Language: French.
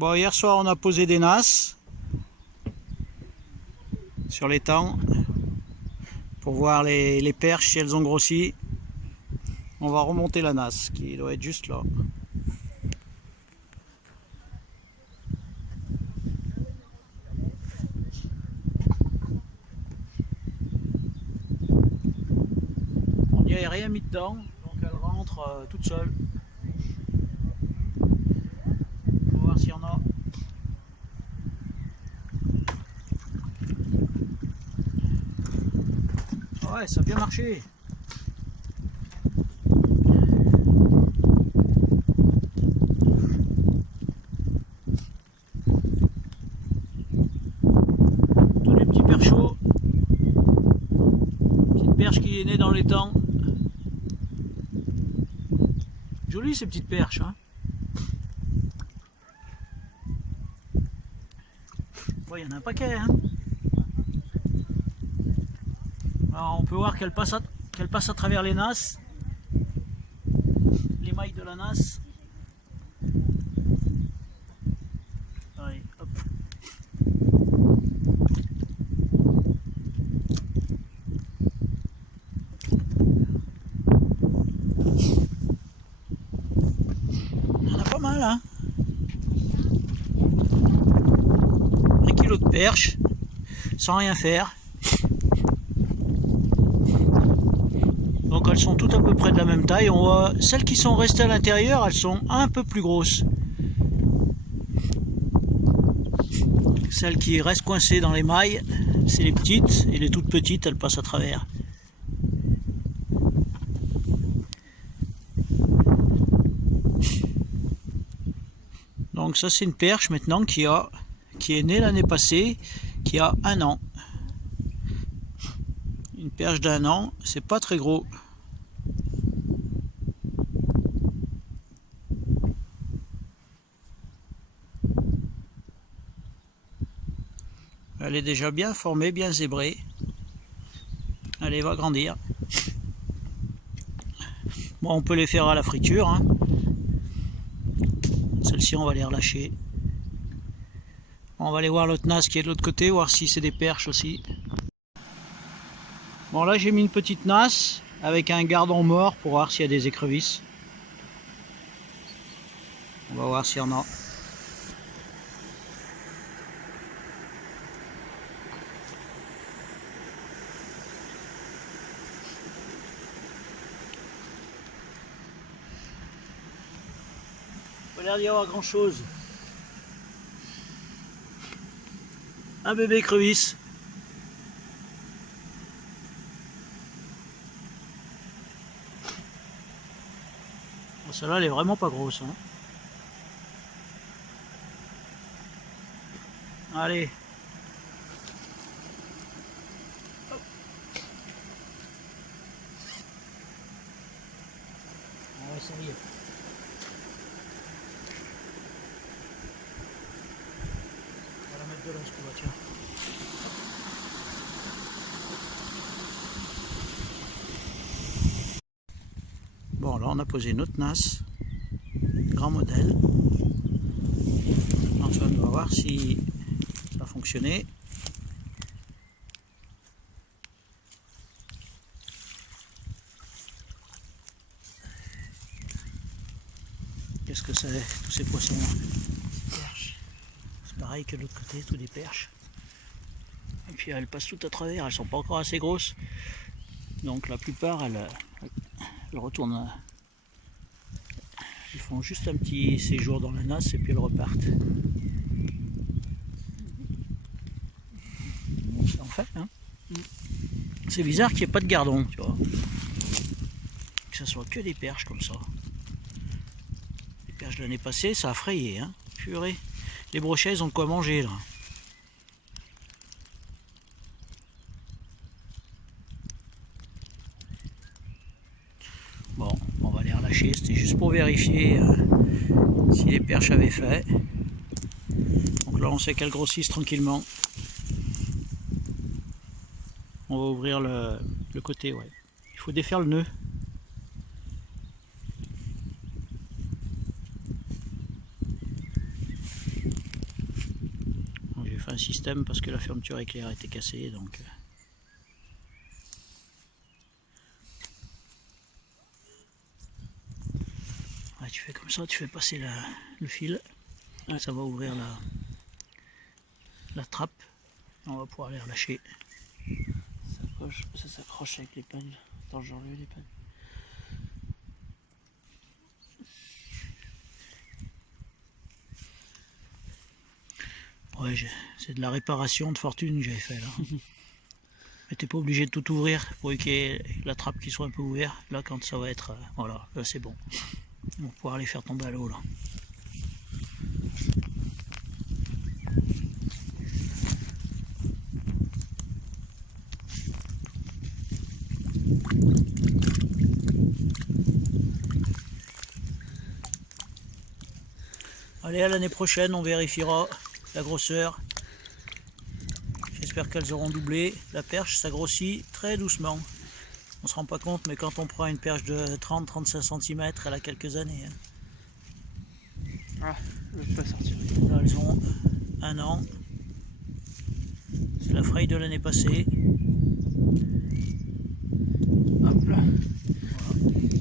Bon, hier soir on a posé des nasses sur l'étang pour voir les perches si elles ont grossi. On va remonter la nasse qui doit être juste là. On n'y a rien mis dedans, donc elle rentre toute seule. On va voir s'il y en a. Ouais, ça a bien marché. Tous les petits perchots. Petite perche qui est née dans l'étang. Jolies ces petites perches, hein. Ouais, il y en a un paquet, hein. Alors, on peut voir qu'elle passe à travers les nasses, les mailles de la nasse. Allez, hop. On en a pas mal, hein. 1 kilo de perche, sans rien faire. Donc elles sont toutes à peu près de la même taille. On voit, celles qui sont restées à l'intérieur, elles sont un peu plus grosses. Celles qui restent coincées dans les mailles, c'est les petites, et les toutes petites, elles passent à travers. Donc ça c'est une perche maintenant qui est née l'année passée, qui a 1 an. Une perche d'1 an, c'est pas très gros. Elle est déjà bien formée, bien zébrée. Elle va grandir. Bon, on peut les faire à la friture, hein. Celle-ci, on va les relâcher. On va aller voir l'autre nasse qui est de l'autre côté, voir si c'est des perches aussi. Bon, là, j'ai mis une petite nasse avec un gardon mort pour voir s'il y a des écrevisses. On va voir s'il y en a. Pas l'air d'y avoir grand chose. Un bébé écrevisse. Bon, celle-là elle est vraiment pas grosse, hein. Allez. Ouais, ça y est. On va la mettre de là, ce coup-là, tiens. Bon, là on a posé notre nasse, grand modèle. Antoine va voir si ça a fonctionné. Qu'est-ce que c'est, tous ces poissons-là? Perches. C'est pareil que de l'autre côté, tous des perches. Et puis elles passent toutes à travers, elles sont pas encore assez grosses. Donc la plupart, elles retournent. Ils font juste un petit séjour dans la nasse et puis elles repartent. En fait, hein, c'est bizarre qu'il n'y ait pas de gardon, tu vois. Que ce soit que des perches comme ça. Les perches de l'année passée, ça a frayé, hein. Purée. Les brochets, ils ont de quoi manger là. Bon, on va les relâcher, c'était juste pour vérifier si les perches avaient fait. Donc là on sait qu'elles grossissent tranquillement. On va ouvrir le côté, ouais. Il faut défaire le nœud. fait un système parce que la fermeture éclair était cassée, donc... Ouais, tu fais comme ça, tu fais passer le fil, ça va ouvrir la trappe, on va pouvoir les relâcher. Ça s'accroche avec l'épingle. Attends, je enlève l'épingle. Ouais, c'est de la réparation de fortune que j'avais fait là. Mais t'es pas obligé de tout ouvrir pour qu'il y ait la trappe qui soit un peu ouverte. Là, quand ça va être... voilà, là c'est bon. On va pouvoir les faire tomber à l'eau là. Allez, à l'année prochaine, on vérifiera la grosseur. J'espère qu'elles auront doublé. La perche, ça grossit très doucement. On se rend pas compte, mais quand on prend une perche de 30-35 cm, elle a quelques années. Hein. Ah, je ne peux pas sortir. Là, elles ont 1 an. C'est la fraye de l'année passée. Hop là. Voilà.